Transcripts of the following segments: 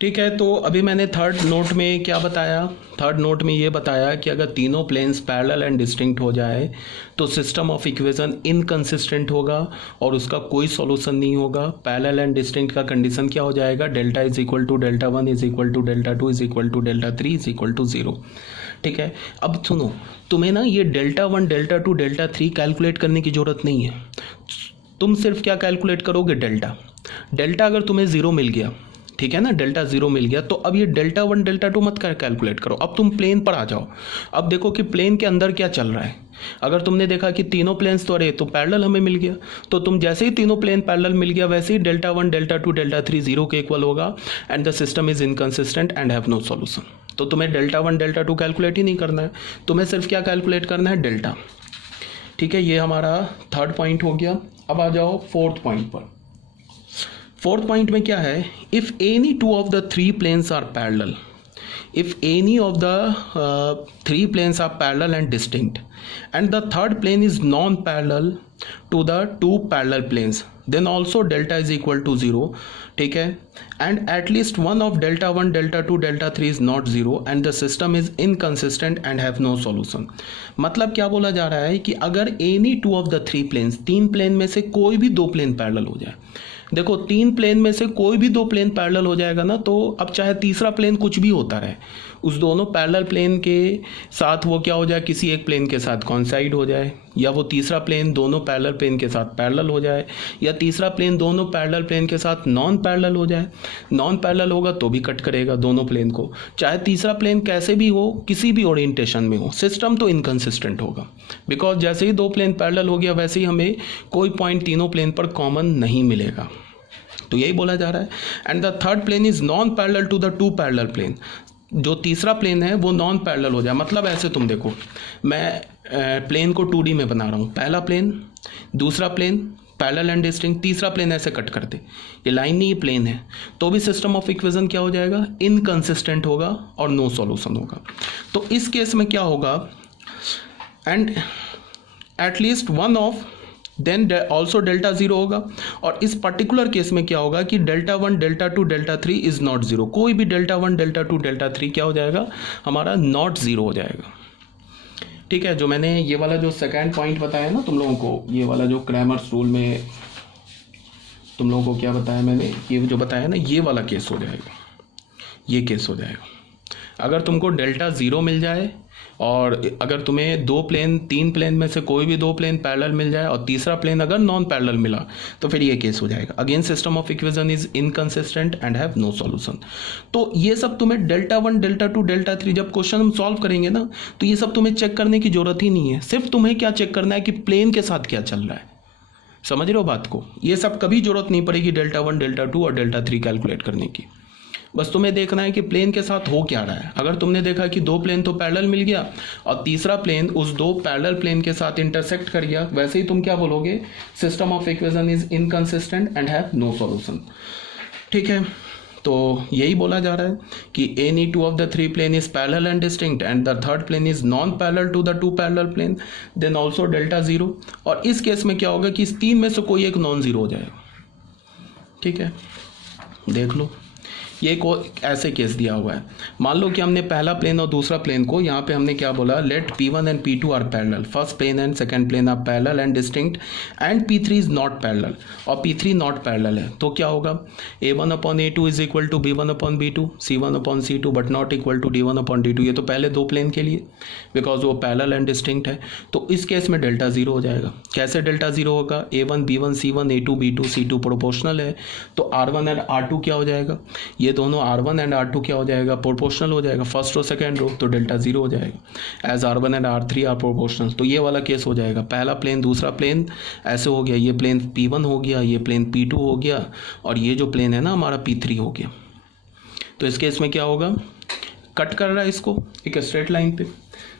ठीक है, तो अभी मैंने थर्ड नोट में क्या बताया, थर्ड नोट में ये बताया कि अगर तीनों प्लेन्स पैरेलल एंड डिस्टिंक्ट हो जाए तो सिस्टम ऑफ इक्वेशन इनकंसिस्टेंट होगा और उसका कोई सॉल्यूशन नहीं होगा। पैरेलल एंड डिस्टिंक्ट का कंडीशन क्या हो जाएगा, delta is equal to delta 1 is equal to delta 2 is equal to delta 3 is equal to 0। ठीक है, अब सुनो, तुम्हें ना ये डेल्टा 1 डेल्टा 2 डेल्टा 3 कैलकुलेट करने की ज़रूरत नहीं है। तुम सिर्फ क्या कैलकुलेट करोगे, डेल्टा। डेल्टा अगर तुम्हें 0 मिल गया, ठीक है ना, डेल्टा 0 मिल गया, तो अब ये डेल्टा 1 डेल्टा 2 मत कैलकुलेट करो। अब तुम प्लेन पर आ जाओ। अब देखो कि प्लेन के अंदर क्या चल रहा है। अगर तुमने देखा कि तीनों प्लेन्स तो अरे तो पैरेलल हमें मिल गया, तो तुम जैसे ही तीनों प्लेन पैरेलल मिल गया वैसे ही डेल्टा 1 डेल्टा 2 डेल्टा 3 0 के इक्वल होगा and the system is inconsistent and have no solution. तो तुम्हें डेल्टा 1 डेल्टा 2 कैलकुलेट ही नहीं करना है, तुम्हें सिर्फ क्या कैलकुलेट करना है, डेल्टा। ठीक है, ये हमारा थर्ड पॉइंट हो गया। अब आ जाओ फोर्थ पॉइंट पर। फोर्थ पॉइंट में क्या है, if any two of the three planes are parallel, if any of the three planes are parallel and distinct and the third plane is non-parallel to the two parallel planes, then also delta is equal to 0. ठीक है, and at least one of delta 1 delta 2 delta 3 is not 0 and the system is inconsistent and have no solution। मतलब क्या बोला जा रहा है कि अगर any two of the three planes, तीन प्लेन में से कोई भी दो प्लेन पैरेलल हो जाए, देखो तीन प्लेन में से कोई भी दो प्लेन पैरेलल हो जाएगा ना, तो अब चाहे तीसरा प्लेन कुछ भी होता रहे, उस दोनों पैरेलल प्लेन के साथ वो क्या हो जाए, किसी एक प्लेन के साथ कॉन्साइड हो जाए, या वो तीसरा प्लेन दोनों पैरेलल प्लेन के साथ पैरेलल हो जाए, या तीसरा प्लेन दोनों पैरेलल प्लेन के साथ नॉन पैरेलल हो जाए। नॉन पैरेलल होगा तो भी कट करेगा दोनों प्लेन को, चाहे तीसरा प्लेन कैसे भी हो, किसी भी ओरिएंटेशन में हो, सिस्टम तो इनकंसिस्टेंट होगा। बिकॉज जैसे ही दो प्लेन पैरेलल हो गया वैसे ही हमें कोई पॉइंट तीनों प्लेन पर कॉमन नहीं मिलेगा। तो यही बोला जा रहा है। And the third plane is non parallel to the two parallel plane, जो तीसरा प्लेन है वो नॉन पैरेलल हो जाए। मतलब ऐसे तुम देखो, मैं प्लेन को 2D में बना रहा हूँ, पहला प्लेन, दूसरा प्लेन पैरेलल एंड डिस्टिंक्ट, तीसरा प्लेन ऐसे कट कर दे, ये लाइन नहीं, ये प्लेन है, तो भी सिस्टम ऑफ इक्वेशन क्या हो जाएगा, इनकंसिस्टेंट होगा और नो सॉल्यूशन होगा। तो इस केस में क्या होगा, and at least one of then also delta 0 होगा। और इस पर्टिकुलर केस में क्या होगा कि delta 1 delta 2 delta 3 is not 0, कोई भी डेल्टा 1 डेल्टा 2 डेल्टा 3 क्या हो जाएगा, हमारा नॉट 0 हो जाएगा। ठीक है, जो मैंने ये वाला जो सेकेंड पॉइंट बताया ना तुम लोगों को, ये वाला जो क्रैमर्स रूल में तुम लोगों को क्या बताया मैंने, ये जो बताया ना, ये वाला केस हो जाएगा, ये केस हो जाएगा। अगर तुमको डेल्टा 0 मिल जाए और अगर तुम्हें दो प्लेन, तीन प्लेन में से कोई भी दो प्लेन पैरेलल मिल जाए और तीसरा प्लेन अगर नॉन पैरेलल मिला, तो फिर ये केस हो जाएगा, again system of equation is inconsistent and have no solution. तो ये सब तुम्हें डेल्टा 1 डेल्टा 2 डेल्टा 3 जब क्वेश्चन हम सॉल्व करेंगे ना, तो ये सब तुम्हें चेक करने की जरूरत ही नहीं है। सिर्फ तुम्हें क्या चेक करना है कि प्लेन के साथ क्या चल रहा है। समझ रहे हो बात को, ये सब कभी जरूरत नहीं पड़ेगी डेल्टा 1 डेल्टा 2 और डेल्टा 3 कैलकुलेट करने की। बस तुम्हें देखना है कि प्लेन के साथ हो क्या रहा है। अगर तुमने देखा कि दो प्लेन तो पैरेलल मिल गया और तीसरा प्लेन उस दो पैरेलल प्लेन के साथ इंटरसेक्ट कर गया, वैसे ही तुम क्या बोलोगे, system of equation is inconsistent and have no solution. ठीक है, तो यही बोला जा रहा है कि any two of the three plane is parallel and distinct and the third plane is non parallel to the two parallel plane, then also delta 0। और इस केस में क्या होगा कि इस तीन में से कोई एक नॉन 0 हो जाएगा। ठीक है, देख लो, ये को ऐसे केस दिया हुआ है। मान लो कि हमने पहला प्लेन और दूसरा प्लेन को यहाँ पे हमने क्या बोला, let P1 and P2 are parallel, first plane and second plane are parallel and distinct and P3 is not parallel, और P3 नॉट पैरेलल है, तो क्या होगा, A1 upon A2 is equal to B1 upon B2, C1 upon C2 but not equal to D1 upon D2। ये तो पहले दो plane के लिए, बिकॉज वो पैरेलल एंड डिस्टिंक्ट है। तो इस केस में डेल्टा 0 हो जाएगा। कैसे डेल्टा 0 होगा, A1 B1 C1 A2 B2 C2 proportional है, तो R1 एंड R2 क्या हो जाएगा, ये दोनों R1 एंड R2 क्या हो जाएगा, प्रोपोर्शनल हो जाएगा, फर्स्ट रो सेकंड रो, तो डेल्टा 0 हो जाएगा। As R1 and R3 are proportional, तो ये वाला केस हो जाएगा, पहला प्लेन दूसरा प्लेन ऐसे हो गया, ये प्लेन P1 हो गया, ये प्लेन P2 हो गया, और ये जो प्लेन है ना हमारा P3 हो गया। तो इस केस में क्या होगा, कट कर रहा है इसको एक स्ट्रेट लाइन पे,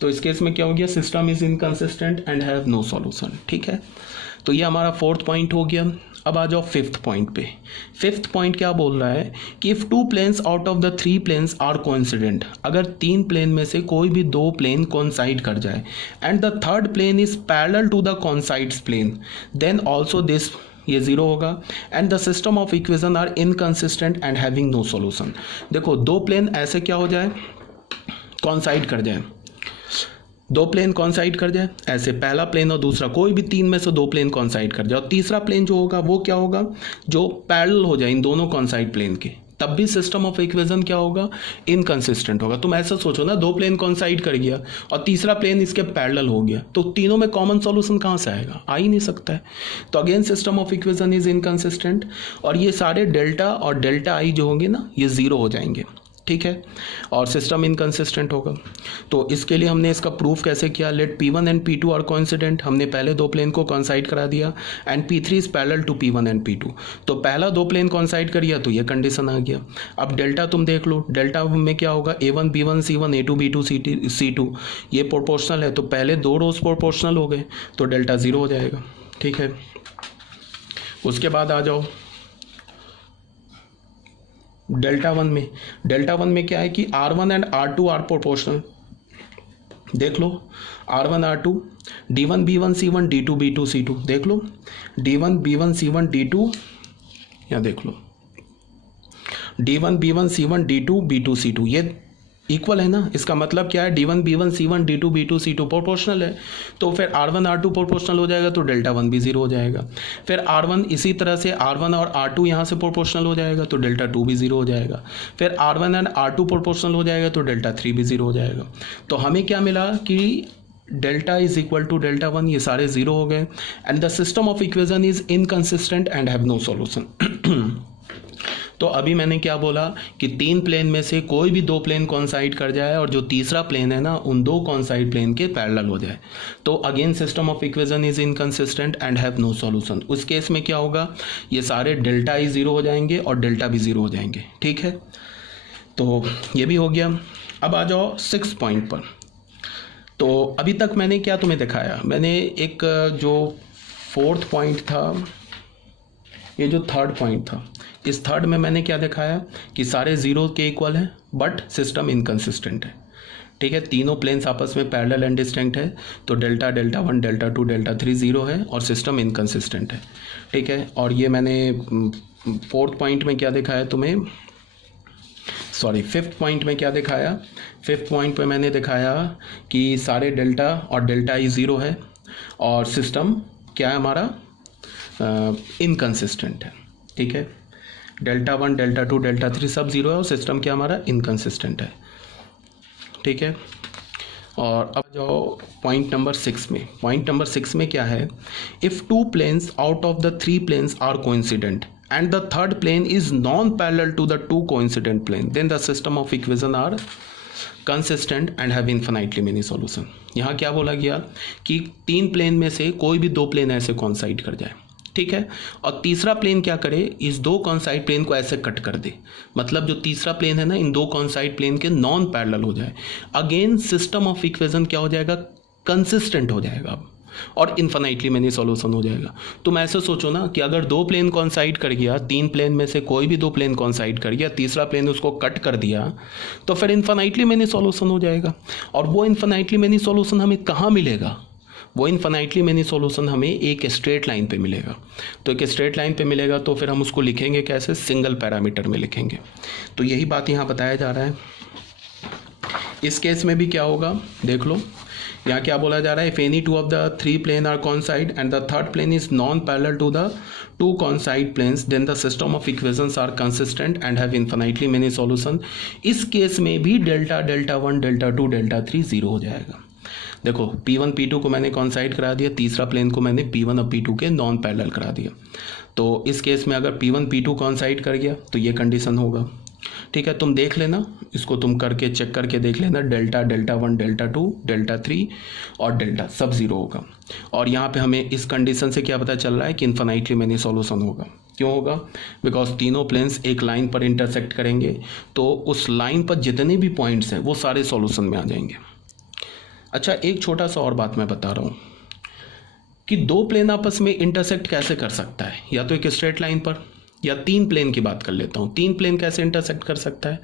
तो इस केस में क्या हो गया, system is inconsistent and have no solution. ठीक है, तो ये हमारा फोर्थ पॉइंट हो गया। अब आ जाओ फिफ्थ पॉइंट पे। फिफ्थ पॉइंट क्या बोल रहा है कि if two planes out of the three planes are coincident, अगर तीन प्लेन में से कोई भी दो प्लेन कोइंसाइड कर जाए and the third plane is parallel to the coincides plane, then also this, ये ज़ीरो होगा। And the system of equation are inconsistent and having no solution. देखो दो प्लेन ऐसे क्या हो जाए, कॉन्साइड कर जाए, दो प्लेन कॉन्साइड कर जाए ऐसे, पहला प्लेन और दूसरा, कोई भी तीन में से दो प्लेन कॉन्साइड कर जाए, और तीसरा प्लेन जो होगा वो क्या होगा, जो पैरेलल हो जाए इन दोनों कॉन्साइड प्लेन के, तब भी सिस्टम ऑफ इक्वेशन क्या होगा, इनकंसिस्टेंट होगा। तुम ऐसा सोचो ना, दो प्लेन कॉन्साइड कर गया और तीसरा प्लेन इसके पैरेलल हो गया, तो तीनों में कॉमन सॉल्यूशन कहाँ से आएगा, आ ही नहीं सकता है। तो again system of equation is inconsistent, और ये सारे डेल्टा और डेल्टा आई जो होंगे ना, ये ज़ीरो हो जाएंगे, ठीक है, और सिस्टम इनकंसिस्टेंट होगा। तो इसके लिए हमने इसका प्रूफ कैसे किया, late P1 and P2 are coincident, हमने पहले दो प्लेन को कॉन्साइड करा दिया, and P3 is parallel to P1 and P2, तो पहला दो प्लेन कॉन्साइड करिए तो ये कंडीशन आ गया। अब डेल्टा तुम देख लो, डेल्टा में क्या होगा, A1 B1 C1 A2 B2 C2, ये प्रोपोर्शनल है, तो पहले दो रोज प्रोपोर्शनल हो गए तो डेल्टा ज़ीरो हो जाएगा, ठीक है। उसके बाद आ जाओ डेल्टा वन में, डेल्टा वन में क्या है कि R1 and R2 are proportional, देख लो R1 R2, D1 B1 C1 D2 B2 C2, देख लो D1 B1 C1 D2, या देख लो D1 B1 C1 D2 B2 C2, ये इक्वल है ना, इसका मतलब क्या है, D1 B1 C1 D2 B2 C2 proportional है, तो फिर R1 R2 प्रोपोर्शनल हो जाएगा तो डेल्टा वन भी ज़ीरो हो जाएगा। फिर R1 इसी तरह से R1 और R2 यहाँ से प्रोपोर्शनल हो जाएगा तो डेल्टा टू भी ज़ीरो हो जाएगा। फिर R1 एंड R2 प्रोपोर्शनल हो जाएगा तो डेल्टा थ्री भी ज़ीरो हो जाएगा। तो हमें क्या मिला कि delta is equal to delta one, ये सारे ज़ीरो हो गए, and the system of equation is inconsistent and have no solution. तो अभी मैंने क्या बोला कि तीन प्लेन में से कोई भी दो प्लेन कॉन्साइड कर जाए और जो तीसरा प्लेन है ना उन दो कॉन्साइड प्लेन के पैरेलल हो जाए, तो again system of equation is inconsistent and have no solution. उस केस में क्या होगा, ये सारे डेल्टा ही ज़ीरो हो जाएंगे और डेल्टा भी ज़ीरो हो जाएंगे, ठीक है। तो ये भी हो गया। अब आ जाओ 6 पॉइंट पर। तो अभी तक मैंने क्या तुम्हें दिखाया, मैंने एक जो 4th पॉइंट था, ये जो 3rd पॉइंट था, इस 3rd में मैंने क्या दिखाया कि सारे ज़ीरो के इक्वल हैं बट सिस्टम इनकंसिस्टेंट है, ठीक है। तीनों प्लेन्स आपस में पैरेलल एंड डिस्टिंक्ट है, तो delta delta one delta two delta three zero है और सिस्टम इनकंसिस्टेंट है, ठीक है। और ये मैंने 4th पॉइंट में क्या दिखाया तुम्हें, सॉरी 5th पॉइंट में क्या दिखाया, 5th पॉइंट पे मैंने दिखाया कि सारे डेल्टा और डेल्टा ई ज़ीरो है और सिस्टम क्या है हमारा, इनकंसिस्टेंट है, ठीक है। Delta one delta two delta three सब ज़ीरो है और सिस्टम क्या हमारा इनकंसिस्टेंट है, ठीक है। और अब जाओ पॉइंट नंबर 6 में। पॉइंट नंबर 6 में क्या है, if two planes out of the 3 planes are coincident and the third plane is non-parallel to the two coincident plane, then the system of equation are consistent and have infinitely many solution। यहाँ क्या बोला गया कि तीन plane में से कोई भी दो प्लेन ऐसे कॉन्साइड कर जाए, ठीक है, और तीसरा प्लेन क्या करे, इस दो कॉन्साइड प्लेन को ऐसे कट कर दे, मतलब जो तीसरा प्लेन है ना इन दो कॉन्साइड प्लेन के नॉन पैरेलल हो जाए। अगेन सिस्टम ऑफ इक्वेशन क्या हो जाएगा, कंसिस्टेंट हो जाएगा और इन्फिनाइटली मैनी सॉल्यूशन हो जाएगा। तुम ऐसे सोचो ना कि अगर दो प्लेन कॉन्साइड कर गया, तीन प्लेन में से कोई भी दो प्लेन कॉन्साइड कर गया, तीसरा प्लेन उसको कट कर दिया, तो फिर इन्फिनाइटली मैनी सॉल्यूशन हो जाएगा। और वो इन्फिनाइटली मैनी सॉल्यूशन हमें कहाँ मिलेगा, वो इन्फिनाइटली मैनी सॉल्यूशन हमें एक स्ट्रेट लाइन पे मिलेगा। तो एक स्ट्रेट लाइन पे मिलेगा तो फिर हम उसको लिखेंगे कैसे, सिंगल पैरामीटर में लिखेंगे। तो यही बात यहाँ बताया जा रहा है। इस केस में भी क्या होगा देख लो, यहाँ क्या बोला जा रहा है, if any two of the 3 plane are coincide and the third plane is non parallel to the 2 coincide planes, then the system of equations are consistent and have infinitely many solution. इस case में भी delta delta one delta two delta three zero हो जाएगा। देखो P1 P2 को मैंने कॉन्साइड करा दिया, तीसरा प्लेन को मैंने P1 और P2 के नॉन पैरेलल करा दिया। तो इस केस में अगर P1 P2 कॉन्साइड कर गया तो ये कंडीशन होगा, ठीक है। तुम देख लेना, इसको तुम करके चेक करके देख लेना, delta delta one delta two delta three और डेल्टा सब ज़ीरो होगा। और यहाँ पे हमें इस कंडीशन से क्या पता चल रहा है कि इन्फिनाइटली मैनी सॉल्यूशन होगा। क्यों होगा, बिकॉज तीनों प्लेन्स एक लाइन पर इंटरसेक्ट करेंगे, तो उस लाइन पर जितने भी पॉइंट्स हैं वो सारे सॉल्यूशन में आ जाएंगे। अच्छा, एक छोटा सा और बात मैं बता रहा हूँ कि दो प्लेन आपस में इंटरसेक्ट कैसे कर सकता है, या तो एक स्ट्रेट लाइन पर, या तीन प्लेन की बात कर लेता हूँ। तीन प्लेन कैसे इंटरसेक्ट कर सकता है,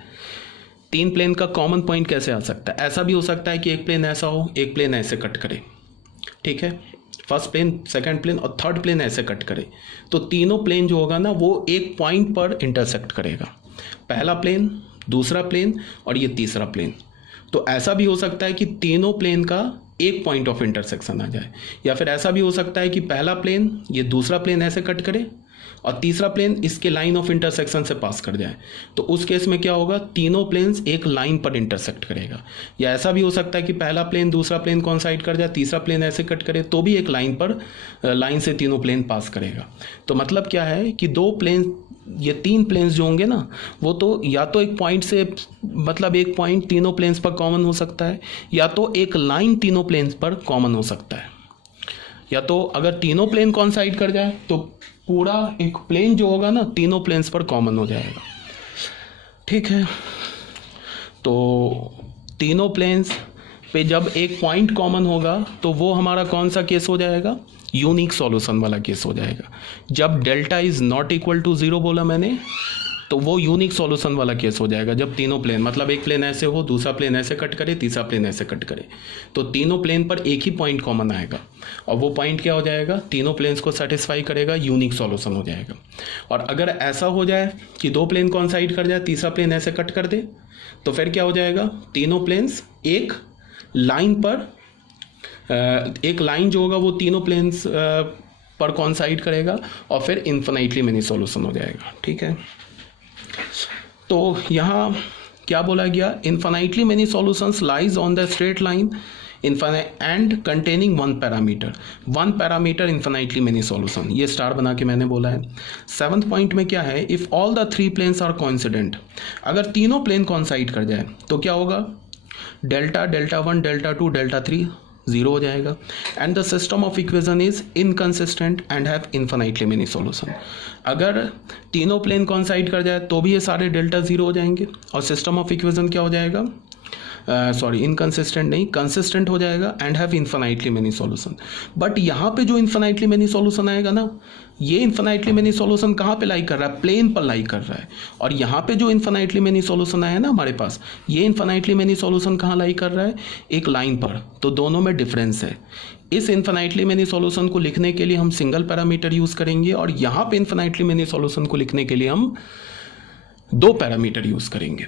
तीन प्लेन का कॉमन पॉइंट कैसे आ सकता है। ऐसा भी हो सकता है कि एक प्लेन ऐसा हो, एक प्लेन ऐसे कट करे, ठीक है। फर्स्ट प्लेन, सेकंड प्लेन और थर्ड प्लेन ऐसे कट करे, तो तीनों प्लेन जो होगा ना वो एक पॉइंट पर इंटरसेक्ट करेगा, पहला प्लेन, दूसरा प्लेन और ये तीसरा प्लेन। तो ऐसा भी हो सकता है कि तीनों प्लेन का एक पॉइंट ऑफ इंटरसेक्शन आ जाए, या फिर ऐसा भी हो सकता है कि पहला प्लेन ये दूसरा प्लेन ऐसे कट करे और तीसरा प्लेन इसके लाइन ऑफ इंटरसेक्शन से पास कर जाए। तो उस केस में क्या होगा, तीनों प्लेन्स एक लाइन पर इंटरसेक्ट करेगा। या ऐसा भी हो सकता है कि पहला प्लेन दूसरा प्लेन कोइंसाइड कर जाए, तीसरा प्लेन ऐसे कट करे तो भी एक लाइन से तीनों प्लेन पास करेगा। तो मतलब क्या है कि दो प्लेन, ये तीन प्लेन्स जो होंगे ना वो तो या तो एक पॉइंट से, मतलब एक पॉइंट तीनों प्लेन्स पर कॉमन हो सकता है, या तो एक लाइन तीनों प्लेन्स पर कॉमन हो सकता है। या तो अगर तीनों प्लेन कोइंसाइड कर जाए तो पूरा एक प्लेन जो होगा ना तीनों प्लेन्स पर कॉमन हो जाएगा। ठीक है, तो तीनों प्लेन्स पे जब एक पॉइंट कॉमन होगा तो वो हमारा कौन सा केस हो जाएगा, यूनिक सॉल्यूशन वाला केस हो जाएगा। जब delta is not equal to 0 बोला मैंने, तो वो यूनिक सॉल्यूशन वाला केस हो जाएगा। जब तीनों प्लेन, मतलब एक प्लेन ऐसे हो, दूसरा प्लेन ऐसे कट करे, तीसरा प्लेन ऐसे कट करे, तो तीनों प्लेन पर एक ही पॉइंट कॉमन आएगा और वो पॉइंट क्या हो जाएगा, तीनों प्लेन्स को सेटिस्फाई करेगा, यूनिक सॉल्यूशन हो जाएगा। और अगर ऐसा हो जाए कि दो प्लेन कोइंसाइड कर जाए, तीसरा प्लेन ऐसे कट कर दे, तो फिर क्या हो जाएगा, तीनों प्लेन्स एक लाइन पर, एक लाइन जो होगा वो तीनों प्लेन्स पर कोइंसाइड करेगा और फिर इन्फिनिटली मेनी सॉल्यूशन हो जाएगा। ठीक है, तो यहाँ क्या बोला गया, infinitely many solutions lies on the straight line and containing one parameter infinitely many solution, ये स्टार बना के मैंने बोला है। 7th पॉइंट में क्या है, if all the 3 planes are coincident, अगर तीनों प्लेन कोइंसाइड कर जाए तो क्या होगा, डेल्टा 1 डेल्टा 2 डेल्टा 3 0 हो जाएगा। And the system of equation is inconsistent and have infinitely many solution, अगर तीनों प्लेन कोइंसाइड कर जाए तो भी ये सारे डेल्टा 0 हो जाएंगे और सिस्टम ऑफ इक्वेशन क्या हो जाएगा, इनकंसिस्टेंट नहीं, कंसिस्टेंट हो जाएगा and have infinitely many solution. But यहाँ पे जो इन्फिनिटली मेनी सॉल्यूशन आएगा ना, ये इन्फिनिटली मेनी सॉल्यूशन कहाँ पे लाई कर रहा है, प्लेन पर लाई कर रहा है। और यहाँ पे जो इन्फिनिटली मेनी सॉल्यूशन आया ना हमारे पास, ये इन्फिनिटली मेनी सॉल्यूशन कहाँ लाई कर रहा है, एक लाइन पर। तो दोनों में डिफरेंस है। इस इन्फिनिटली मेनी सॉल्यूशन को लिखने के लिए हम सिंगल पैरामीटर यूज़ करेंगे और यहाँ पे इन्फिनिटली मेनी सॉल्यूशन को लिखने के लिए हम 2 पैरामीटर यूज़ करेंगे।